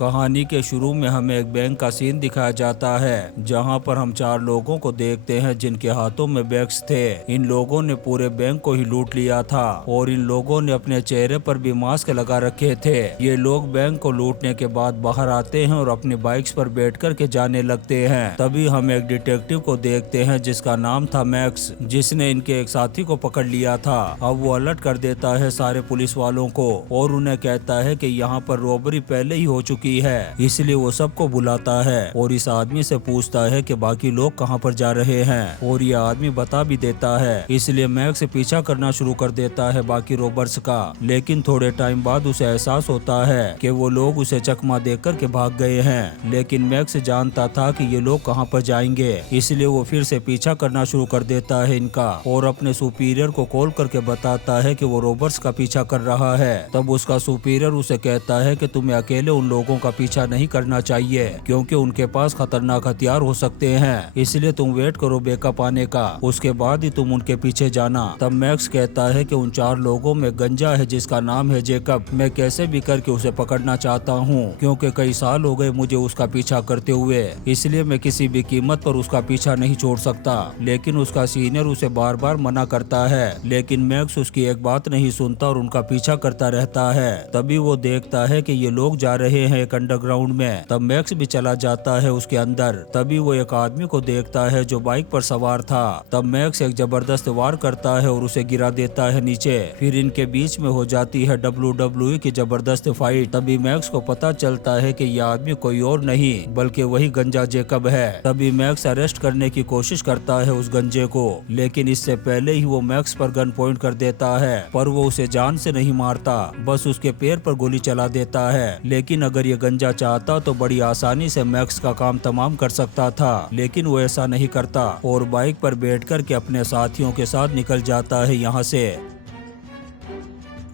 कहानी के शुरू में हमें एक बैंक का सीन दिखाया जाता है जहां पर हम 4 लोगों को देखते हैं जिनके हाथों में बैग्स थे। इन लोगों ने पूरे बैंक को ही लूट लिया था और इन लोगों ने अपने चेहरे पर भी मास्क लगा रखे थे। ये लोग बैंक को लूटने के बाद बाहर आते हैं और अपनी बाइक्स पर बैठ कर के जाने लगते हैं। तभी हम एक डिटेक्टिव को देखते हैं जिसका नाम था मैक्स, जिसने इनके एक साथी को पकड़ लिया था। अब वो अलर्ट कर देता है सारे पुलिस वालों को और उन्हें कहता है कि यहाँ पर रॉबरी पहले ही हो चुकी है, इसलिए वो सबको बुलाता है और इस आदमी से पूछता है कि बाकी लोग कहाँ पर जा रहे हैं और ये आदमी बता भी देता है। इसलिए मैक्स पीछा करना शुरू कर देता है बाकी रॉबर्स का। लेकिन थोड़े टाइम बाद उसे एहसास होता है कि वो लोग उसे चकमा देकर करके भाग गए हैं। लेकिन मैक्स जानता था कि ये लोग कहाँ पर जाएंगे, इसलिए वो फिर से पीछा करना शुरू कर देता है इनका और अपने सुपीरियर को कॉल करके बताता है कि वो रॉबर्स का पीछा कर रहा है। तब उसका सुपीरियर उसे कहता है कि तुम्हें अकेले उन लोगों का पीछा नहीं करना चाहिए क्योंकि उनके पास खतरनाक हथियार हो सकते हैं, इसलिए तुम वेट करो बैकअप आने का, उसके बाद ही तुम उनके पीछे जाना। तब मैक्स कहता है कि उन 4 लोगों में गंजा है जिसका नाम है जेकब। मैं कैसे भी करके उसे पकड़ना चाहता हूँ क्योंकि कई साल हो गए मुझे उसका पीछा करते हुए, इसलिए मैं किसी भी कीमत पर उसका पीछा नहीं छोड़ सकता। लेकिन उसका सीनियर उसे बार बार मना करता है, लेकिन मैक्स उसकी एक बात नहीं सुनता और उनका पीछा करता रहता है। तभी वो देखता है कि ये लोग जा रहे हैं एक अंडरग्राउंड में। तब मैक्स भी चला जाता है उसके अंदर। तभी वो एक आदमी को देखता है जो बाइक पर सवार था। तब मैक्स एक जबरदस्त वार करता है और उसे गिरा देता है नीचे। फिर इनके बीच में हो जाती है WWE की जबरदस्त फाइट। तभी मैक्स को पता चलता है कि यह आदमी कोई और नहीं बल्कि वही गंजा जेकब है। तभी मैक्स अरेस्ट करने की कोशिश करता है उस गंजे को, लेकिन इससे पहले ही वो मैक्स पर गन पॉइंट कर देता है। पर वो उसे जान से नहीं मारता, बस उसके पैर पर गोली चला देता है। लेकिन अगर ये गंजा चाहता तो बड़ी आसानी से मैक्स का काम तमाम कर सकता था, लेकिन वो ऐसा नहीं करता और बाइक पर बैठकर के अपने साथियों के साथ निकल जाता है यहाँ से।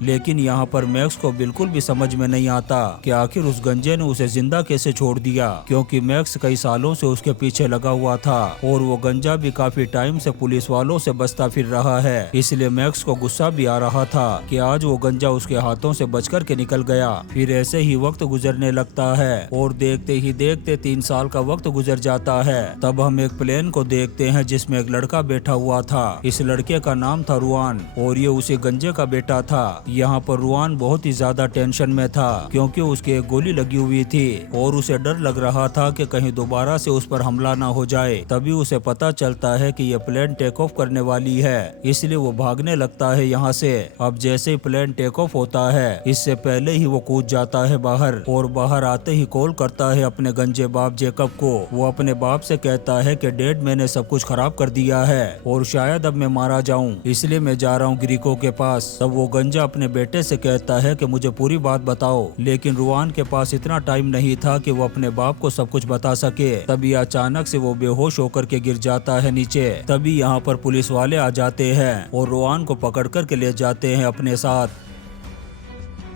लेकिन यहाँ पर मैक्स को बिल्कुल भी समझ में नहीं आता कि आखिर उस गंजे ने उसे जिंदा कैसे छोड़ दिया, क्योंकि मैक्स कई सालों से उसके पीछे लगा हुआ था और वो गंजा भी काफी टाइम से पुलिस वालों से बचता फिर रहा है। इसलिए मैक्स को गुस्सा भी आ रहा था कि आज वो गंजा उसके हाथों से बचकर के निकल गया। फिर ऐसे ही वक्त गुजरने लगता है और देखते ही देखते 3 साल का वक्त गुजर जाता है। तब हम एक प्लेन को देखते हैं जिसमें एक लड़का बैठा हुआ था। इस लड़के का नाम था रुआन और ये उसी गंजे का बेटा था। यहाँ पर रुआन बहुत ही ज्यादा टेंशन में था क्योंकि उसकी एक गोली लगी हुई थी और उसे डर लग रहा था कि कहीं दोबारा से उस पर हमला ना हो जाए। तभी उसे पता चलता है कि यह प्लेन टेक ऑफ करने वाली है, इसलिए वो भागने लगता है यहाँ से। अब जैसे ही प्लेन टेक ऑफ होता है, इससे पहले ही वो कूद जाता है बाहर और बाहर आते ही कॉल करता है अपने गंजे बाप जेकब को। वो अपने बाप से कहता है कि डैड मैंने सब कुछ खराब कर दिया है और शायद अब मैं मारा जाऊं, इसलिए मैं जा रहा हूँ ग्रीको के पास। तब वो गंजा अपने बेटे से कहता है कि मुझे पूरी बात बताओ, लेकिन रुआन के पास इतना टाइम नहीं था कि वो अपने बाप को सब कुछ बता सके। तभी अचानक से वो बेहोश होकर के गिर जाता है नीचे। तभी यहाँ पर पुलिस वाले आ जाते हैं और रुआन को पकड़ कर के ले जाते हैं अपने साथ।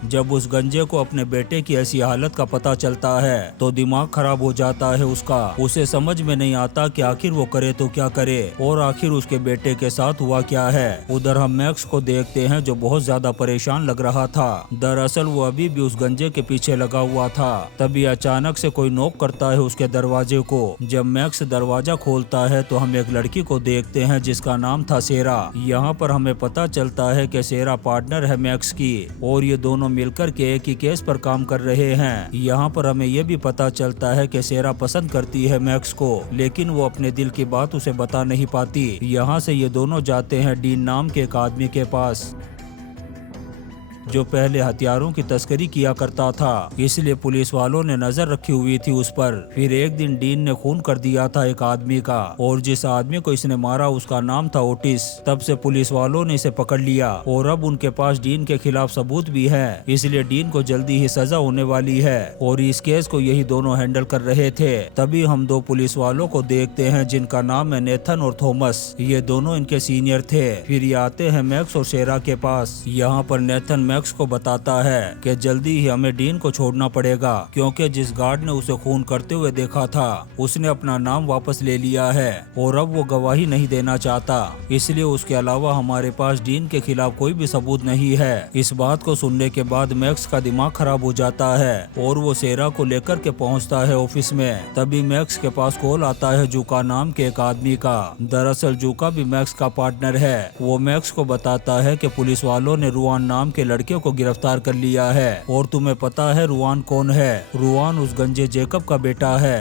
जब उस गंजे को अपने बेटे की ऐसी हालत का पता चलता है तो दिमाग खराब हो जाता है उसका। उसे समझ में नहीं आता कि आखिर वो करे तो क्या करे और आखिर उसके बेटे के साथ हुआ क्या है। उधर हम मैक्स को देखते हैं जो बहुत ज्यादा परेशान लग रहा था। दरअसल वो अभी भी उस गंजे के पीछे लगा हुआ था। तभी अचानक से कोई नॉक करता है उसके दरवाजे को। जब मैक्स दरवाजा खोलता है तो हम एक लड़की को देखते हैं जिसका नाम था सेरा। यहाँ पर हमें पता चलता है कि सेरा पार्टनर है मैक्स की और ये दोनों मिलकर के एक ही केस पर काम कर रहे हैं। यहाँ पर हमें यह भी पता चलता है कि सेरा पसंद करती है मैक्स को, लेकिन वो अपने दिल की बात उसे बता नहीं पाती। यहाँ से ये दोनों जाते हैं डीन नाम के एक आदमी के पास जो पहले हथियारों की तस्करी किया करता था, इसलिए पुलिस वालों ने नजर रखी हुई थी उस पर। फिर एक दिन डीन ने खून कर दिया था एक आदमी का और जिस आदमी को इसने मारा उसका नाम था ओटिस। तब से पुलिस वालों ने इसे पकड़ लिया और अब उनके पास डीन के खिलाफ सबूत भी है, इसलिए डीन को जल्दी ही सजा होने वाली है और इस केस को यही दोनों हैंडल कर रहे थे। तभी हम 2 पुलिस वालों को देखते हैं जिनका नाम है नेथन और थॉमस। ये दोनों इनके सीनियर थे। फिर ये आते हैं मैक्स और सेरा के पास। यहाँ पर नेथन मैक्स को बताता है कि जल्दी ही हमें डीन को छोड़ना पड़ेगा, क्योंकि जिस गार्ड ने उसे खून करते हुए देखा था उसने अपना नाम वापस ले लिया है और अब वो गवाही नहीं देना चाहता, इसलिए उसके अलावा हमारे पास डीन के खिलाफ कोई भी सबूत नहीं है। इस बात को सुनने के बाद मैक्स का दिमाग खराब हो जाता है और वो सेरा को लेकर के पहुंचता है ऑफिस में। तभी मैक्स के पास कॉल आता है जूका नाम के एक आदमी का। दरअसल जूका भी मैक्स का पार्टनर है। वो मैक्स को बताता है कि पुलिस वालों ने रुआन नाम के लड़के को गिरफ्तार कर लिया है। और तुम्हें पता है रुआन कौन है? रुआन उस गंजे जेकब का बेटा है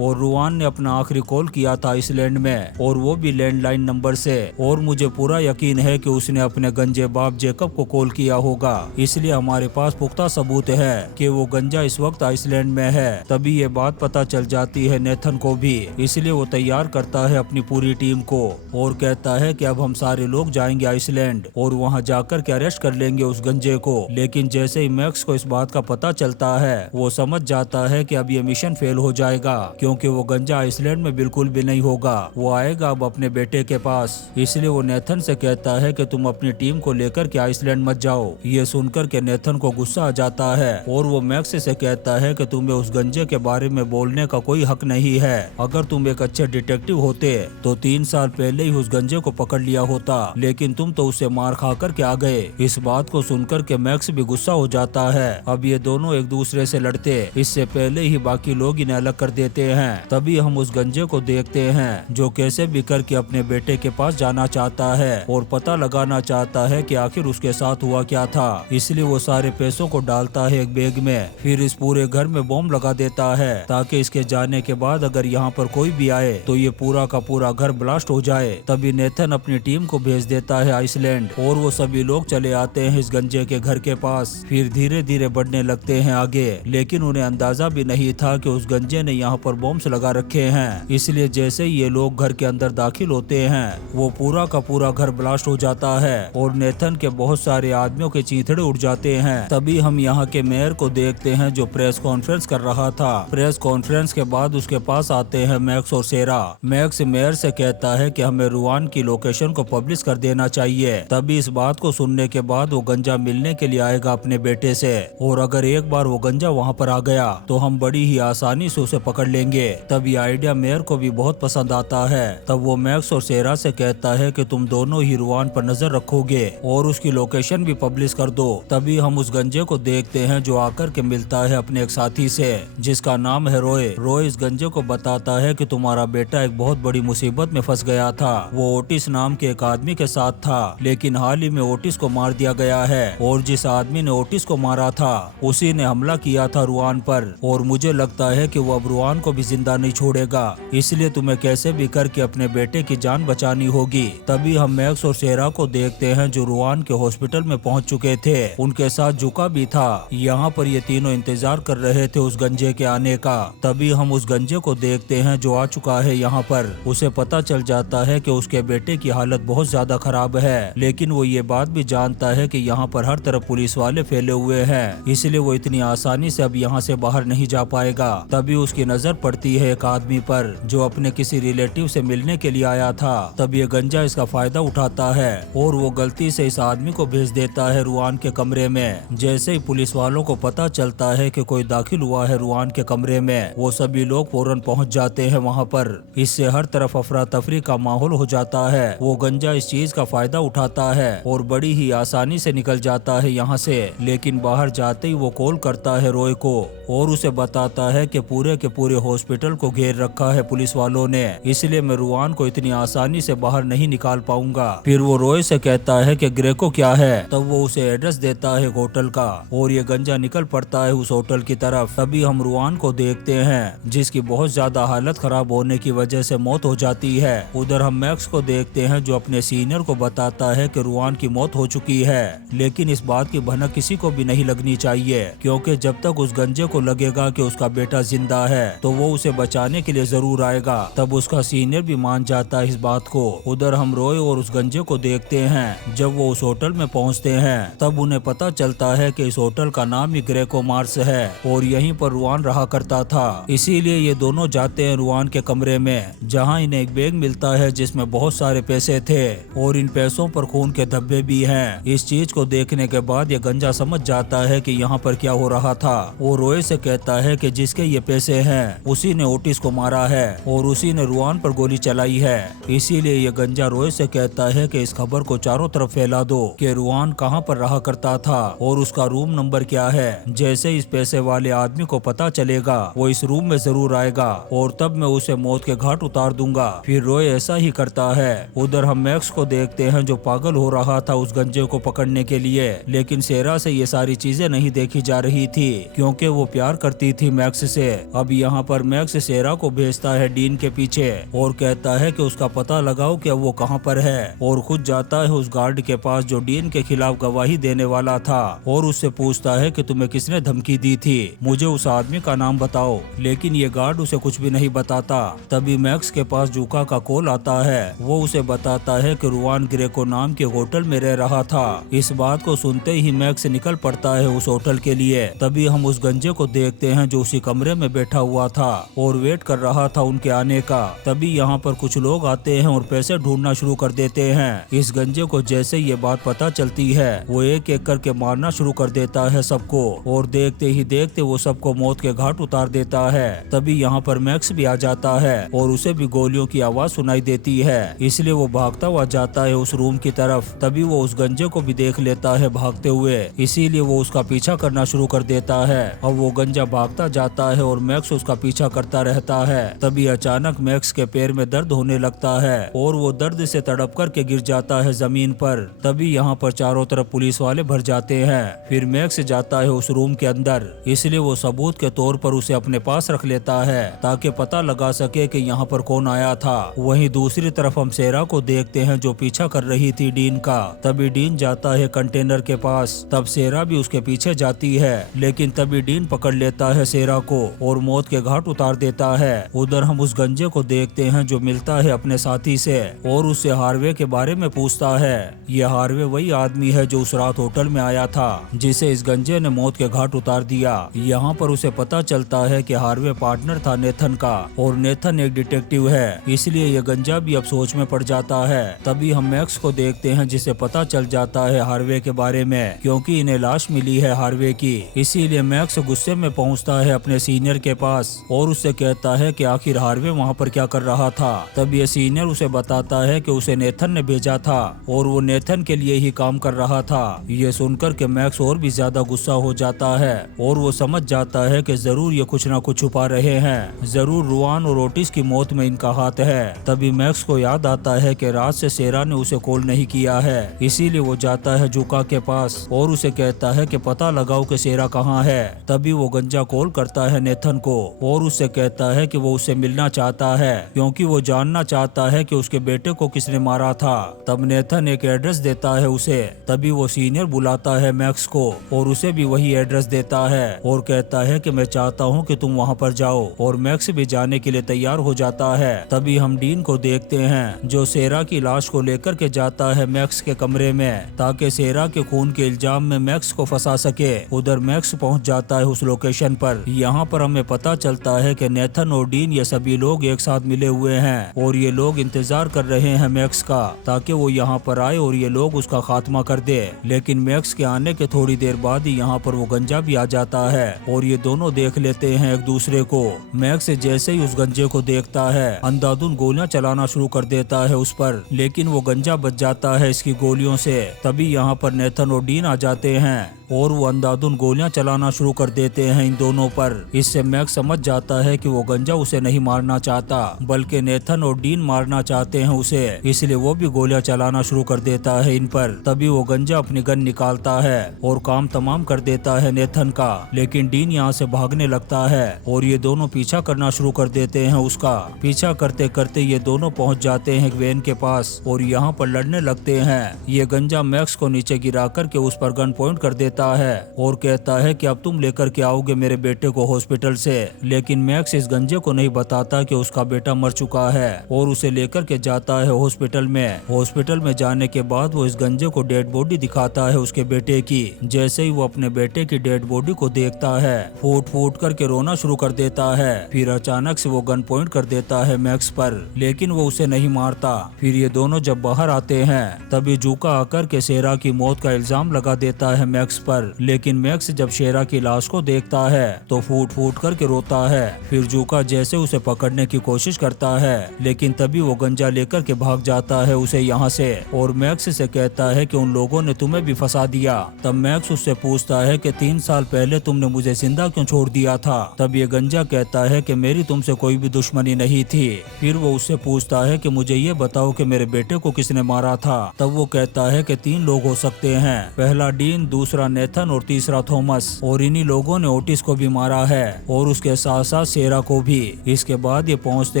और रुआन ने अपना आखिरी कॉल किया था आइसलैंड में, और वो भी लैंडलाइन नंबर से। और मुझे पूरा यकीन है कि उसने अपने गंजे बाप जेकब को कॉल किया होगा, इसलिए हमारे पास पुख्ता सबूत है कि वो गंजा इस वक्त आइसलैंड में है। तभी ये बात पता चल जाती है नेथन को भी, इसलिए वो तैयार करता है अपनी पूरी टीम को और कहता है कि अब हम सारे लोग जाएंगे आइसलैंड और वहाँ जाकर के अरेस्ट कर लेंगे उस गंजे को। लेकिन जैसे ही मैक्स को इस बात का पता चलता है वो समझ जाता है कि अब ये मिशन फेल हो जाएगा, क्योंकि वो गंजा आइसलैंड में बिल्कुल भी नहीं होगा। वो आएगा अब अपने बेटे के पास, इसलिए वो नेथन से कहता है कि तुम अपनी टीम को लेकर के आइसलैंड मत जाओ। ये सुनकर के नेथन को गुस्सा आ जाता है और वो मैक्स से कहता है कि तुम्हें उस गंजे के बारे में बोलने का कोई हक नहीं है। अगर तुम एक अच्छे डिटेक्टिव होते तो 3 साल पहले ही उस गंजे को पकड़ लिया होता, लेकिन तुम तो उसे मार खा कर के आ गए। इस बात को सुनकर के मैक्स भी गुस्सा हो जाता है। अब ये दोनों एक दूसरे से लड़ते इससे पहले ही बाकी लोग इन्हें अलग कर देते हैं। तभी हम उस गंजे को देखते हैं जो कैसे भी करके अपने बेटे के पास जाना चाहता है और पता लगाना चाहता है कि आखिर उसके साथ हुआ क्या था। इसलिए वो सारे पैसों को डालता है एक बैग में, फिर इस पूरे घर में बॉम्ब लगा देता है ताकि इसके जाने के बाद अगर यहाँ पर कोई भी आए तो ये पूरा का पूरा घर ब्लास्ट हो जाए। तभी नेथन अपनी टीम को भेज देता है आइसलैंड और वो सभी लोग चले आते हैं इस गंजे के घर के पास। फिर धीरे धीरे बढ़ने लगते हैं आगे, लेकिन उन्हें अंदाजा भी नहीं था कि उस गंजे ने यहाँ पर बॉम्ब लगा रखे हैं। इसलिए जैसे ये लोग घर के अंदर दाखिल होते हैं वो पूरा का पूरा घर ब्लास्ट हो जाता है और नेथन के बहुत सारे आदमियों के चीथड़े उड़ जाते हैं। तभी हम यहाँ के मेयर को देखते हैं जो प्रेस कॉन्फ्रेंस कर रहा था। प्रेस कॉन्फ्रेंस के बाद उसके पास आते हैं मैक्स और सेरा। मैक्स मेयर से कहता है कि हमें रुआन की लोकेशन को पब्लिश कर देना चाहिए। तभी इस बात को सुनने के बाद वो गंजा मिलने के लिए आएगा अपने बेटे से, और अगर एक बार वो गंजा वहाँ पर आ गया तो हम बड़ी ही आसानी से उसे पकड़ लेंगे। तब ये आइडिया मेयर को भी बहुत पसंद आता है। तब वो मैक्स और सेरा से कहता है कि तुम दोनों ही रुआन पर नजर रखोगे और उसकी लोकेशन भी पब्लिश कर दो। तभी हम उस गंजे को देखते हैं जो आकर के मिलता है अपने एक साथी से जिसका नाम है रॉय। रॉय इस गंजे को बताता है कि तुम्हारा बेटा एक बहुत बड़ी मुसीबत में फंस गया था। वो ओटिस नाम के एक आदमी के साथ था, लेकिन हाल ही में ओटिस को मार दिया गया है और जिस आदमी ने ओटिस को मारा था उसी ने हमला किया था रुआन पर, और मुझे लगता है कि वो अब रुआन को भी जिंदा नहीं छोड़ेगा, इसलिए तुम्हें कैसे भी करके अपने बेटे की जान बचानी होगी। तभी हम मैक्स और सेरा को देखते हैं जो रुआन के हॉस्पिटल में पहुंच चुके थे। उनके साथ जुका भी था। यहाँ पर ये तीनों इंतजार कर रहे थे उस गंजे के आने का। तभी हम उस गंजे को देखते हैं जो आ चुका है यहाँ पर। उसे पता चल जाता है कि उसके बेटे की हालत बहुत ज्यादा खराब है, लेकिन वो ये बात भी जानता है कि यहाँ पर हर तरफ पुलिस वाले फैले हुए हैं, इसलिए वो इतनी आसानी से अब यहाँ से बाहर नहीं जा पाएगा। तभी उसकी नजर पड़ती है एक आदमी पर जो अपने किसी रिलेटिव से मिलने के लिए आया था। तब ये गंजा इसका फायदा उठाता है और वो गलती से इस आदमी को भेज देता है रुआन के कमरे में। जैसे ही पुलिस वालों को पता चलता है कि कोई दाखिल हुआ है रुआन के कमरे में, वो सभी लोग फौरन पहुंच जाते हैं वहां पर। इससे हर तरफ अफरा तफरी का माहौल हो जाता है। वो गंजा इस चीज का फायदा उठाता है और बड़ी ही आसानी से निकल जाता है यहाँ से। लेकिन बाहर जाते ही वो कॉल करता है रॉय को और उसे बताता है कि पूरे के पूरे हॉस्पिटल को घेर रखा है पुलिस वालों ने, इसलिए मैं रुआन को इतनी आसानी से बाहर नहीं निकाल पाऊंगा। फिर वो रॉय से कहता है कि ग्रेको क्या है। तब वो उसे एड्रेस देता है होटल का और ये गंजा निकल पड़ता है उस होटल की तरफ। तभी हम रुआन को देखते हैं जिसकी बहुत ज्यादा हालत खराब होने की वजह से मौत हो जाती है। उधर हम मैक्स को देखते हैं जो अपने सीनियर को बताता है कि रुआन की मौत हो चुकी है, लेकिन इस बात की भनक किसी को भी नहीं लगनी चाहिए, क्योंकि जब तक उस गंजे को लगेगा कि उसका बेटा जिंदा है तो वो उसे बचाने के लिए जरूर आएगा। तब उसका सीनियर भी मान जाता है इस बात को। उधर हम रॉय और उस गंजे को देखते हैं। जब वो उस होटल में पहुंचते हैं तब उन्हें पता चलता है कि इस होटल का नाम ही ग्रेको मार्स है और यहीं पर रुआन रहा करता था। इसीलिए ये दोनों जाते हैं रुआन के कमरे में, जहां इन्हें एक बैग मिलता है जिसमें बहुत सारे पैसे थे और इन पैसों पर खून के धब्बे भी हैं। इस चीज को देखने के बाद ये गंजा समझ जाता है कि यहाँ पर क्या हो रहा था। वो रॉय से कहता है कि जिसके ये पैसे हैं उसी ने ओटिस को मारा है और उसी ने रुआन पर गोली चलाई है। इसीलिए ये गंजा रॉय से कहता है कि इस खबर को चारों तरफ फैला दो कि रुआन कहाँ पर रहा करता था और उसका रूम नंबर क्या है। जैसे इस पैसे वाले आदमी को पता चलेगा वो इस रूम में जरूर आएगा और तब मैं उसे मौत के घाट उतार दूंगा। फिर रॉय ऐसा ही करता है। उधर हम मैक्स को देखते हैं जो पागल हो रहा था उस गंजे को पकड़ने के लिए, लेकिन सेरा से ये सारी चीजें नहीं देखी जा रही थी क्योंकि वो प्यार करती थी मैक्स से। अब यहाँ पर मैक्स सेरा को भेजता है डीन के पीछे और कहता है कि उसका पता लगाओ कि वो कहाँ पर है और खुद जाता है उस गार्ड के पास जो डीन के खिलाफ गवाही देने वाला था और उससे पूछता है कि तुम्हें किसने धमकी दी थी, मुझे उस आदमी का नाम बताओ। लेकिन ये गार्ड उसे कुछ भी नहीं बताता। तभी मैक्स के पास जूका का कॉल आता है। वो उसे बताता है कि रुआन ग्रेको नाम के होटल में रह रहा था। इस बात को सुनते ही मैक्स निकल पड़ता है उस होटल के लिए। तभी हम उस गंजे को देखते हैं जो उसी कमरे में बैठा हुआ था और वेट कर रहा था उनके आने का। तभी यहाँ पर कुछ लोग आते हैं और पैसे ढूंढना शुरू कर देते हैं। इस गंजे को जैसे ये बात पता चलती है वो एक एक करके मारना शुरू कर देता है सबको और देखते ही देखते वो सबको मौत के घाट उतार देता है। तभी यहाँ पर मैक्स भी आ जाता है और उसे भी गोलियों की आवाज सुनाई देती है, इसलिए वो भागता हुआ जाता है उस रूम की तरफ। तभी वो उस गंजे को भी देख लेता है भागते हुए, इसीलिए वो उसका पीछा करना शुरू कर देता है। अब वो गंजा भागता जाता है और मैक्स उसका पीछा करता रहता है। तभी अचानक मैक्स के पैर में दर्द होने लगता है और वो दर्द से तड़प करके गिर जाता है जमीन पर। तभी यहाँ पर चारों तरफ पुलिस वाले भर जाते हैं। फिर मैक्स जाता है उस रूम के अंदर, इसलिए वो सबूत के तौर पर उसे अपने पास रख लेता है ताकि पता लगा सके कि यहाँ पर कौन आया था। वहीं दूसरी तरफ हम सेरा को देखते हैं जो पीछा कर रही थी डीन का। तभी डीन जाता है कंटेनर के पास, तब सेरा भी उसके पीछे जाती है, लेकिन तभी डीन पकड़ लेता है सेरा को और मौत के घाट उतार देता है। उधर हम उस गंजे को देखते हैं जो मिलता है अपने साथी से और उससे हार्वे के बारे में पूछता है। ये हार्वे वही आदमी है जो उस रात होटल में आया था जिसे इस गंजे ने मौत के घाट उतार दिया। यहाँ पर उसे पता चलता है कि हार्वे पार्टनर था नेथन का और नेथन एक डिटेक्टिव है, इसलिए ये गंजा भी अब सोच में पड़ जाता है। तभी हम मैक्स को देखते हैं जिसे पता चल जाता है हार्वे के बारे में क्योंकि इन्हें लाश मिली है हार्वे की। इसीलिए मैक्स गुस्से में पहुंचता है अपने सीनियर के पास और उससे कहता है कि आखिर हार्वे वहां पर क्या कर रहा था। तब ये सीनियर उसे बताता है कि उसे नेथन ने भेजा था और वो नेथन के लिए ही काम कर रहा था। ये सुनकर के मैक्स और भी ज्यादा गुस्सा हो जाता है और वो समझ जाता है कि जरूर ये कुछ ना कुछ छुपा रहे हैं, जरूर रुआन और ओटिस की मौत में इनका हाथ है। तभी मैक्स को याद आता है कि रात से सेरा ने उसे कॉल नहीं किया है, इसीलिए वो जाता है जूका के पास और उसे कहता है कि पता लगाओ कि सेरा कहाँ है। तभी वो गंजा कॉल करता है नेथन को और उससे कहता है कि वो उससे मिलना चाहता है क्योंकि वो जानना चाहता है कि उसके बेटे को किसने मारा था। तब नेथन एक एड्रेस देता है उसे। तभी वो सीनियर बुलाता है मैक्स को और उसे भी वही एड्रेस देता है और कहता है कि मैं चाहता हूँ कि तुम वहाँ पर जाओ और मैक्स भी जाने के लिए तैयार हो जाता है। तभी हम डीन को देखते हैं जो सेरा की लाश को लेकर के जाता है मैक्स के कमरे में ताकि सेरा के खून के इल्जाम में मैक्स को फंसा सके। उधर मैक्स पहुँच जाता है उस लोकेशन पर। यहाँ पर हमें पता चलता है कि नेथन और डीन ये सभी लोग एक साथ मिले हुए हैं और ये लोग इंतजार कर रहे हैं मैक्स का ताकि वो यहाँ पर आए और ये लोग उसका खात्मा कर दे। लेकिन मैक्स के आने के थोड़ी देर बाद ही यहाँ पर वो गंजा भी आ जाता है और ये दोनों देख लेते हैं एक दूसरे को। मैक्स जैसे ही उस गंजे को देखता है अंधाधुंध गोलियां चलाना शुरू कर देता है उस पर, लेकिन वो गंजा बच जाता है इसकी गोलियों से। तभी यहाँ पर नेथन और डीन आ जाते हैं और वो अंधाधुंध गोलियां चलाना शुरू कर देते हैं इन दोनों पर। इससे मैक्स समझ जाता है कि वो गंजा उसे नहीं मारना चाहता बल्कि नेथन और डीन मारना चाहते हैं उसे, इसलिए वो भी गोलियां चलाना शुरू कर देता है इन पर। तभी वो गंजा अपनी गन निकालता है और काम तमाम कर देता है नेथन का, लेकिन डीन यहाँ से भागने लगता है और ये दोनों पीछा करना शुरू कर देते हैं उसका। पीछा करते करते ये दोनों पहुँच जाते हैं वैन के पास और यहाँ पर लड़ने लगते हैं। ये गंजा मैक्स को नीचे गिरा करके उस पर गन पॉइंट कर देता देता है और कहता है कि अब तुम लेकर के आओगे मेरे बेटे को हॉस्पिटल से। लेकिन मैक्स इस गंजे को नहीं बताता कि उसका बेटा मर चुका है और उसे लेकर के जाता है हॉस्पिटल में। हॉस्पिटल में जाने के बाद वो इस गंजे को डेड बॉडी दिखाता है उसके बेटे की। जैसे ही वो अपने बेटे की डेड बॉडी को देखता है, फूट फूट करके रोना शुरू कर देता है। फिर अचानक से वो गन पॉइंट कर देता है मैक्स पर, लेकिन वो उसे नहीं मारता। फिर ये दोनों जब बाहर आते हैं तभी जूका आकर के शेरा की मौत का इल्जाम लगा देता है मैक्स पर। लेकिन मैक्स जब शेरा की लाश को देखता है तो फूट फूट करके रोता है। फिर जूका जैसे उसे पकड़ने की कोशिश करता है, लेकिन तभी वो गंजा लेकर के भाग जाता है उसे यहाँ से और मैक्स से कहता है कि उन लोगों ने तुम्हें भी फंसा दिया। तब मैक्स उससे पूछता है कि 3 साल पहले तुमने मुझे जिंदा क्यों छोड़ दिया था। तब ये गंजा कहता है कि मेरी तुमसे कोई भी दुश्मनी नहीं थी। फिर वो उससे पूछता है कि मुझे ये बताओ कि मेरे बेटे को किसने मारा था। तब वो कहता है कि 3 लोग हो सकते हैं, पहला डीन, दूसरा नेथन और तीसरा थॉमस। और इन्हीं लोगों ने ओटिस को भी मारा है और उसके साथ साथ शेरा को भी। इसके बाद ये पहुंचते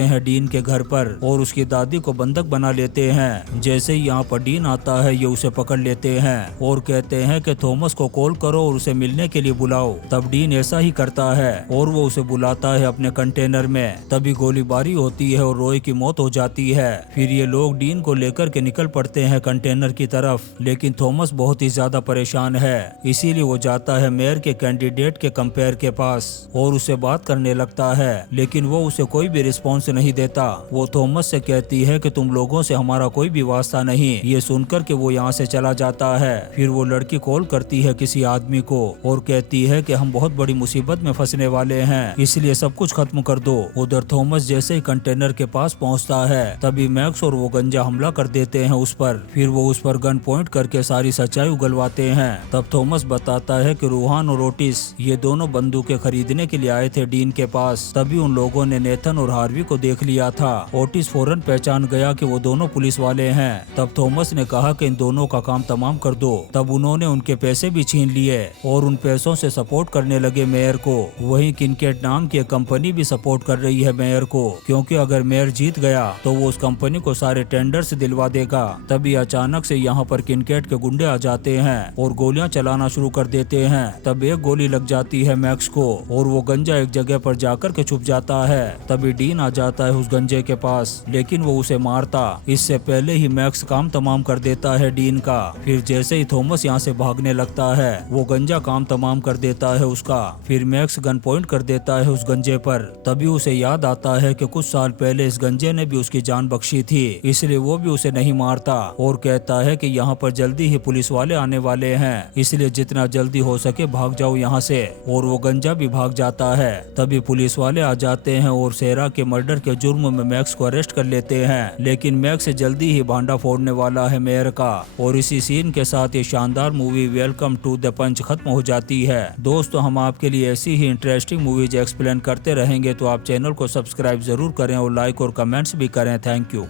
हैं डीन के घर पर और उसकी दादी को बंधक बना लेते हैं। जैसे ही यहाँ पर डीन आता है ये उसे पकड़ लेते हैं और कहते हैं कि थॉमस को कॉल करो और उसे मिलने के लिए बुलाओ। तब डीन ऐसा ही करता है और वो उसे बुलाता है अपने कंटेनर में। तभी गोलीबारी होती है और रॉय की मौत हो जाती है। फिर ये लोग डीन को लेकर के निकल पड़ते हैं कंटेनर की तरफ, लेकिन थॉमस बहुत ही ज्यादा परेशान है। इसीलिए वो जाता है मेयर के कैंडिडेट के कंपेयर के पास और उससे बात करने लगता है, लेकिन वो उसे कोई भी रिस्पॉन्स नहीं देता। वो थॉमस से कहती है कि तुम लोगों से हमारा कोई भी वास्ता नहीं। ये सुनकर के वो यहाँ से चला जाता है। फिर वो लड़की कॉल करती है किसी आदमी को और कहती है कि हम बहुत बड़ी मुसीबत में फंसने वाले हैं, इसलिए सब कुछ खत्म कर दो। उधर थॉमस जैसे ही कंटेनर के पास पहुँचता है तभी मैक्स और वो गंजा हमला कर देते हैं उस पर। फिर वो उस पर गन पॉइंट करके सारी सच्चाई उगलवाते हैं। तब थॉमस बताता है कि रूहान और ओटिस ये दोनों बंदूकें खरीदने के लिए आए थे डीन के पास। तभी उन लोगों ने नेथन और हार्वी को देख लिया था। ओटिस फौरन पहचान गया कि वो दोनों पुलिस वाले हैं। तब थॉमस ने कहा कि इन दोनों का काम तमाम कर दो। तब उन्होंने उनके पैसे भी छीन लिए और उन पैसों से सपोर्ट करने लगे मेयर को। वहीं किनकेट नाम की एक कंपनी भी सपोर्ट कर रही है मेयर को, क्योंकि अगर मेयर जीत गया तो वो उस कंपनी को सारे टेंडर्स दिलवा देगा। तभी अचानक से यहाँ पर किनकेट के गुंडे आ जाते हैं और गोलियां चलाना शुरू कर देते हैं। तब एक गोली लग जाती है मैक्स को और वो गंजा एक जगह पर जाकर के छुप जाता है। तभी डीन आ जाता है उस गंजे के पास, लेकिन वो उसे मारता इससे पहले ही मैक्स काम तमाम कर देता है डीन का। फिर जैसे ही थॉमस यहाँ से भागने लगता है वो गंजा काम तमाम कर देता है उसका। फिर मैक्स गन पॉइंट कर देता है उस गंजे पर। तभी उसे याद आता है कि कुछ साल पहले इस गंजे ने भी उसकी जान बख्शी थी, इसलिए वो भी उसे नहीं मारता और कहता है कि यहाँ पर जल्दी ही पुलिस वाले आने वाले हैं, इसलिए जितना जल्दी हो सके भाग जाओ यहाँ से। और वो गंजा भी भाग जाता है। तभी पुलिस वाले आ जाते हैं और शेरा के मर्डर के जुर्म में मैक्स को अरेस्ट कर लेते हैं। लेकिन मैक्स जल्दी ही भांडा फोड़ने वाला है मेयर का। और इसी सीन के साथ ये शानदार मूवी वेलकम टू द पंच खत्म हो जाती है। दोस्तों, हम आपके लिए ऐसी ही इंटरेस्टिंग मूवीज एक्सप्लेन करते रहेंगे, तो आप चैनल को सब्सक्राइब जरूर करें और लाइक और कमेंट्स भी करें। Thank you.